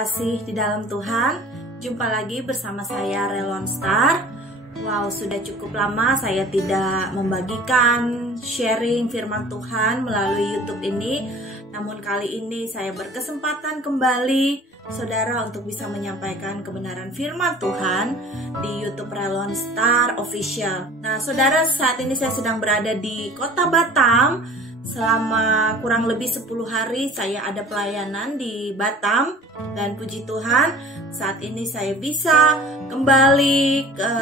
Kasih di dalam Tuhan, jumpa lagi bersama saya Relon Star. Wow, sudah cukup lama saya tidak membagikan sharing firman Tuhan melalui YouTube ini. Namun kali ini saya berkesempatan kembali saudara untuk bisa menyampaikan kebenaran firman Tuhan di YouTube Relon Star Official. Nah, saudara, saat ini saya sedang berada di Kota Batam. Selama kurang lebih 10 hari saya ada pelayanan di Batam. Dan puji Tuhan, saat ini saya bisa kembali ke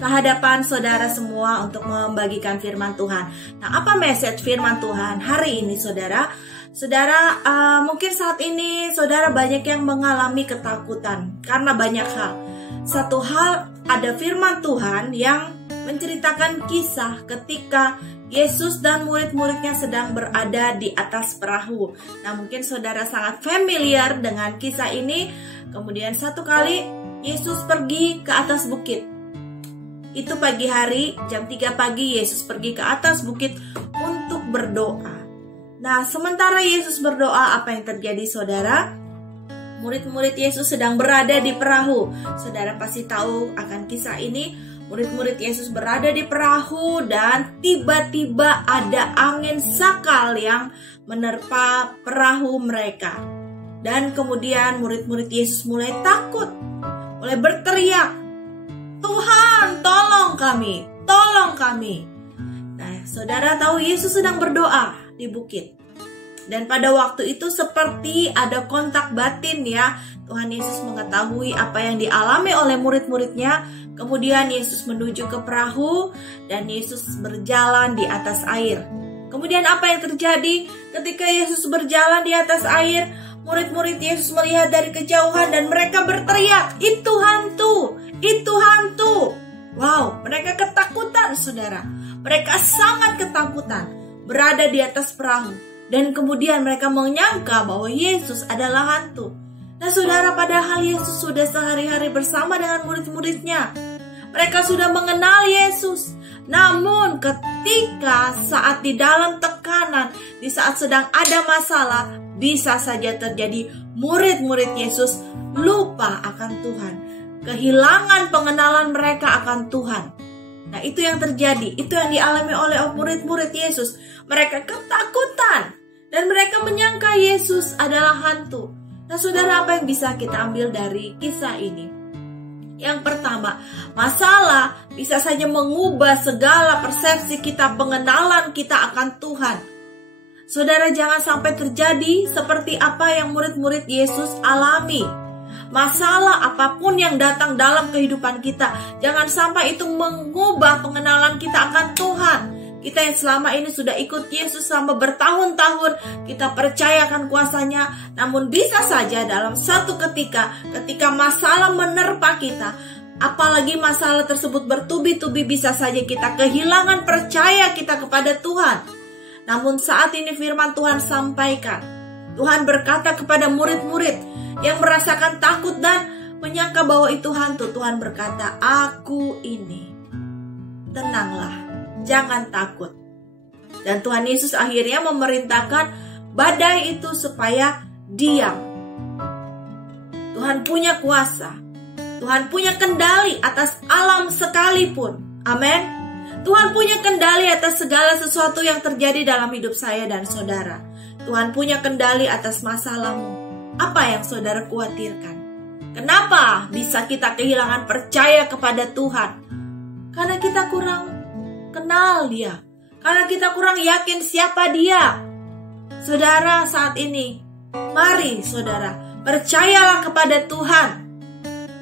hadapan saudara semua untuk membagikan firman Tuhan. Nah, apa message firman Tuhan hari ini, saudara? Saudara, mungkin saat ini saudara banyak yang mengalami ketakutan karena banyak hal. Satu hal, ada firman Tuhan yang menceritakan kisah ketika Yesus dan murid-muridnya sedang berada di atas perahu. Nah, mungkin saudara sangat familiar dengan kisah ini. Kemudian satu kali Yesus pergi ke atas bukit. Itu pagi hari, jam 3 pagi Yesus pergi ke atas bukit untuk berdoa. Nah, sementara Yesus berdoa, apa yang terjadi, saudara? Murid-murid Yesus sedang berada di perahu. Saudara pasti tahu akan kisah ini. Murid-murid Yesus berada di perahu dan tiba-tiba ada angin sakal yang menerpa perahu mereka. Dan kemudian murid-murid Yesus mulai takut, mulai berteriak, "Tuhan, tolong kami, tolong kami." Nah, saudara tahu Yesus sedang berdoa di bukit. Dan pada waktu itu seperti ada kontak batin ya. Tuhan Yesus mengetahui apa yang dialami oleh murid-muridnya. Kemudian Yesus menuju ke perahu dan Yesus berjalan di atas air. Kemudian apa yang terjadi ketika Yesus berjalan di atas air? Murid-murid Yesus melihat dari kejauhan dan mereka berteriak, "Itu hantu! Itu hantu!" Wow, mereka ketakutan, saudara. Mereka sangat ketakutan berada di atas perahu. Dan kemudian mereka menyangka bahwa Yesus adalah hantu. Nah, saudara, padahal Yesus sudah sehari-hari bersama dengan murid-muridnya. Mereka sudah mengenal Yesus. Namun ketika saat di dalam tekanan, di saat sedang ada masalah, bisa saja terjadi murid-murid Yesus lupa akan Tuhan. Kehilangan pengenalan mereka akan Tuhan. Nah, itu yang terjadi. Itu yang dialami oleh murid-murid Yesus. Mereka ketakutan. Dan mereka menyangka Yesus adalah hantu. Nah, saudara, apa yang bisa kita ambil dari kisah ini? Yang pertama, masalah bisa saja mengubah segala persepsi kita, pengenalan kita akan Tuhan. Saudara, jangan sampai terjadi seperti apa yang murid-murid Yesus alami. Masalah apapun yang datang dalam kehidupan kita, jangan sampai itu mengubah pengenalan kita akan Tuhan. Kita yang selama ini sudah ikut Yesus selama bertahun-tahun, kita percayakan kuasanya. Namun bisa saja dalam satu ketika masalah menerpa kita, apalagi masalah tersebut bertubi-tubi, bisa saja kita kehilangan percaya kita kepada Tuhan. Namun saat ini firman Tuhan sampaikan, Tuhan berkata kepada murid-murid yang merasakan takut dan menyangka bahwa itu hantu. Tuhan berkata, "Aku ini, tenanglah, jangan takut." Dan Tuhan Yesus akhirnya memerintahkan badai itu supaya diam. Tuhan punya kuasa. Tuhan punya kendali atas alam sekalipun. Amin. Tuhan punya kendali atas segala sesuatu yang terjadi dalam hidup saya dan saudara. Tuhan punya kendali atas masalahmu. Apa yang saudara khawatirkan? Kenapa bisa kita kehilangan percaya kepada Tuhan? Karena kita kurang kenal Dia. Karena kita kurang yakin siapa Dia. Saudara, saat ini, mari saudara, percayalah kepada Tuhan.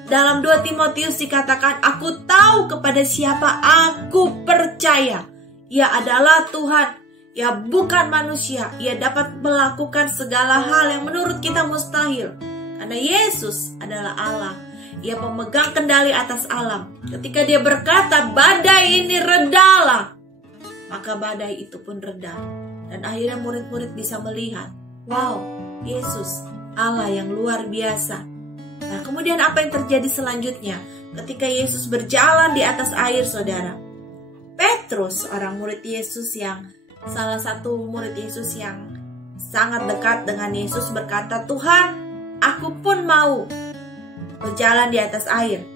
Dalam 2 Timotius dikatakan, "Aku tahu kepada siapa aku percaya. Ia adalah Tuhan. Ia bukan manusia. Ia dapat melakukan segala hal yang menurut kita mustahil." Karena Yesus adalah Allah. Ia pemegang kendali atas alam. Ketika Dia berkata, "Badai ini redalah," maka badai itu pun reda. Dan akhirnya murid-murid bisa melihat, wow, Yesus Allah yang luar biasa. Nah, kemudian apa yang terjadi selanjutnya? Ketika Yesus berjalan di atas air, saudara, Petrus, orang murid Yesus yang salah satu murid Yesus yang sangat dekat dengan Yesus, berkata, "Tuhan, aku pun mau berjalan di atas air.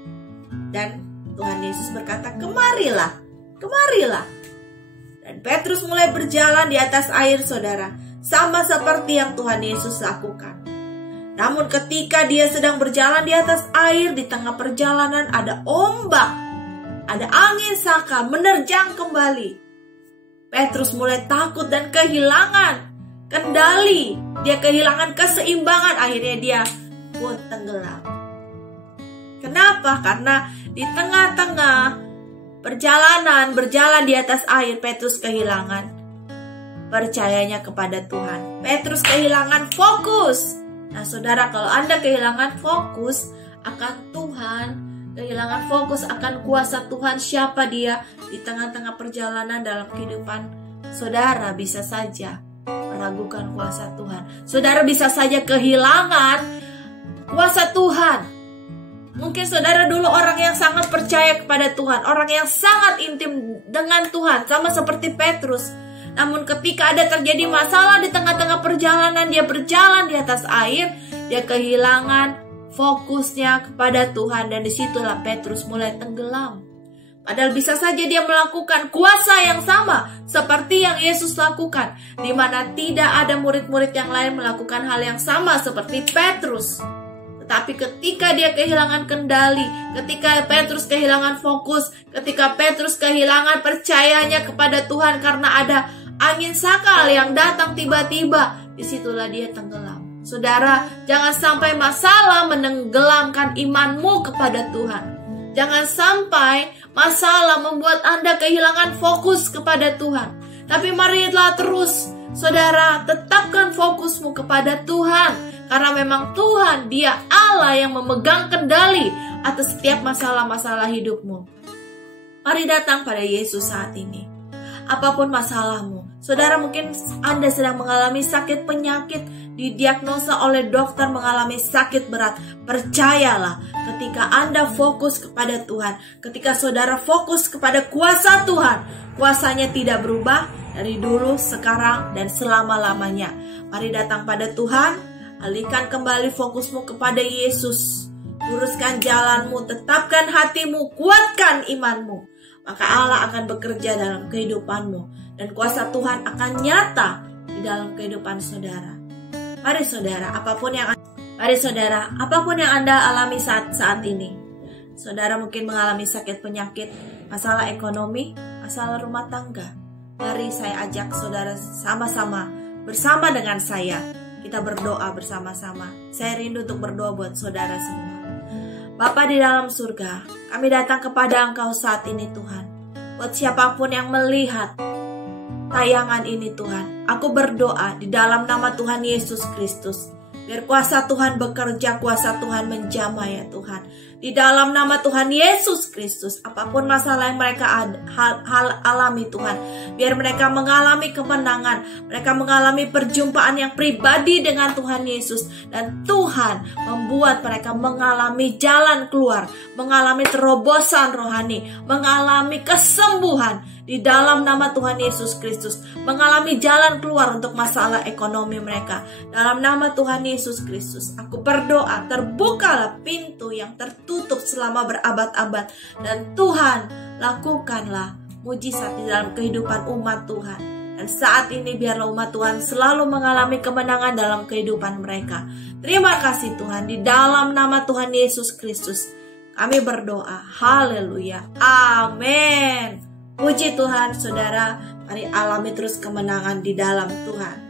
Dan Tuhan Yesus berkata, kemarilah, kemarilah. Dan Petrus mulai berjalan di atas air, saudara, sama seperti yang Tuhan Yesus lakukan. Namun ketika dia sedang berjalan di atas air, di tengah perjalanan ada ombak, ada angin saka menerjang kembali. Petrus mulai takut dan kehilangan kendali. Dia kehilangan keseimbangan, akhirnya dia pun tenggelam. Kenapa? Karena di tengah-tengah perjalanan berjalan di atas air, Petrus kehilangan percayanya kepada Tuhan. Petrus kehilangan fokus. Nah, saudara, kalau Anda kehilangan fokus akan Tuhan, kehilangan fokus akan kuasa Tuhan, siapa Dia di tengah-tengah perjalanan dalam kehidupan saudara, bisa saja meragukan kuasa Tuhan. Saudara bisa saja kehilangan kuasa Tuhan. Mungkin saudara dulu orang yang sangat percaya kepada Tuhan, orang yang sangat intim dengan Tuhan, sama seperti Petrus. Namun ketika ada terjadi masalah di tengah-tengah perjalanan, dia berjalan di atas air, dia kehilangan fokusnya kepada Tuhan, dan disitulah Petrus mulai tenggelam. Padahal bisa saja dia melakukan kuasa yang sama seperti yang Yesus lakukan, di mana tidak ada murid-murid yang lain melakukan hal yang sama seperti Petrus. Tetapi ketika dia kehilangan kendali, ketika Petrus kehilangan fokus, ketika Petrus kehilangan percayanya kepada Tuhan karena ada angin sakal yang datang tiba-tiba, disitulah dia tenggelam. Saudara, jangan sampai masalah menenggelamkan imanmu kepada Tuhan. Jangan sampai masalah membuat Anda kehilangan fokus kepada Tuhan. Tapi marilah terus, saudara, tetapkan fokusmu kepada Tuhan. Karena memang Tuhan, Dia Allah yang memegang kendali atas setiap masalah-masalah hidupmu. Mari datang pada Yesus saat ini. Apapun masalahmu, saudara, mungkin Anda sedang mengalami sakit penyakit, didiagnosa oleh dokter mengalami sakit berat. Percayalah, ketika Anda fokus kepada Tuhan, ketika saudara fokus kepada kuasa Tuhan, kuasanya tidak berubah dari dulu, sekarang, dan selama-lamanya. Mari datang pada Tuhan. Alihkan kembali fokusmu kepada Yesus. Luruskan jalanmu, tetapkan hatimu, kuatkan imanmu. Maka Allah akan bekerja dalam kehidupanmu. Dan kuasa Tuhan akan nyata di dalam kehidupan saudara. Mari saudara, apapun yang Anda alami saat ini. Saudara mungkin mengalami sakit penyakit, masalah ekonomi, masalah rumah tangga. Mari saya ajak saudara sama-sama, bersama dengan saya, kita berdoa bersama-sama. Saya rindu untuk berdoa buat saudara semua. Bapa di dalam surga, kami datang kepada Engkau saat ini Tuhan. Buat siapapun yang melihat tayangan ini Tuhan, aku berdoa di dalam nama Tuhan Yesus Kristus. Biar kuasa Tuhan bekerja, kuasa Tuhan menjamah ya Tuhan. Di dalam nama Tuhan Yesus Kristus, apapun masalah yang mereka alami Tuhan, biar mereka mengalami kemenangan, mereka mengalami perjumpaan yang pribadi dengan Tuhan Yesus, dan Tuhan membuat mereka mengalami jalan keluar, mengalami terobosan rohani, mengalami kesembuhan di dalam nama Tuhan Yesus Kristus, mengalami jalan keluar untuk masalah ekonomi mereka. Dalam nama Tuhan Yesus Kristus, aku berdoa, terbukalah pintu yang tertutup selama berabad-abad, dan Tuhan lakukanlah mujizat di dalam kehidupan umat Tuhan. Dan saat ini biarlah umat Tuhan selalu mengalami kemenangan dalam kehidupan mereka. Terima kasih Tuhan, di dalam nama Tuhan Yesus Kristus kami berdoa. Haleluya, amin. Puji Tuhan saudara, mari alami terus kemenangan di dalam Tuhan.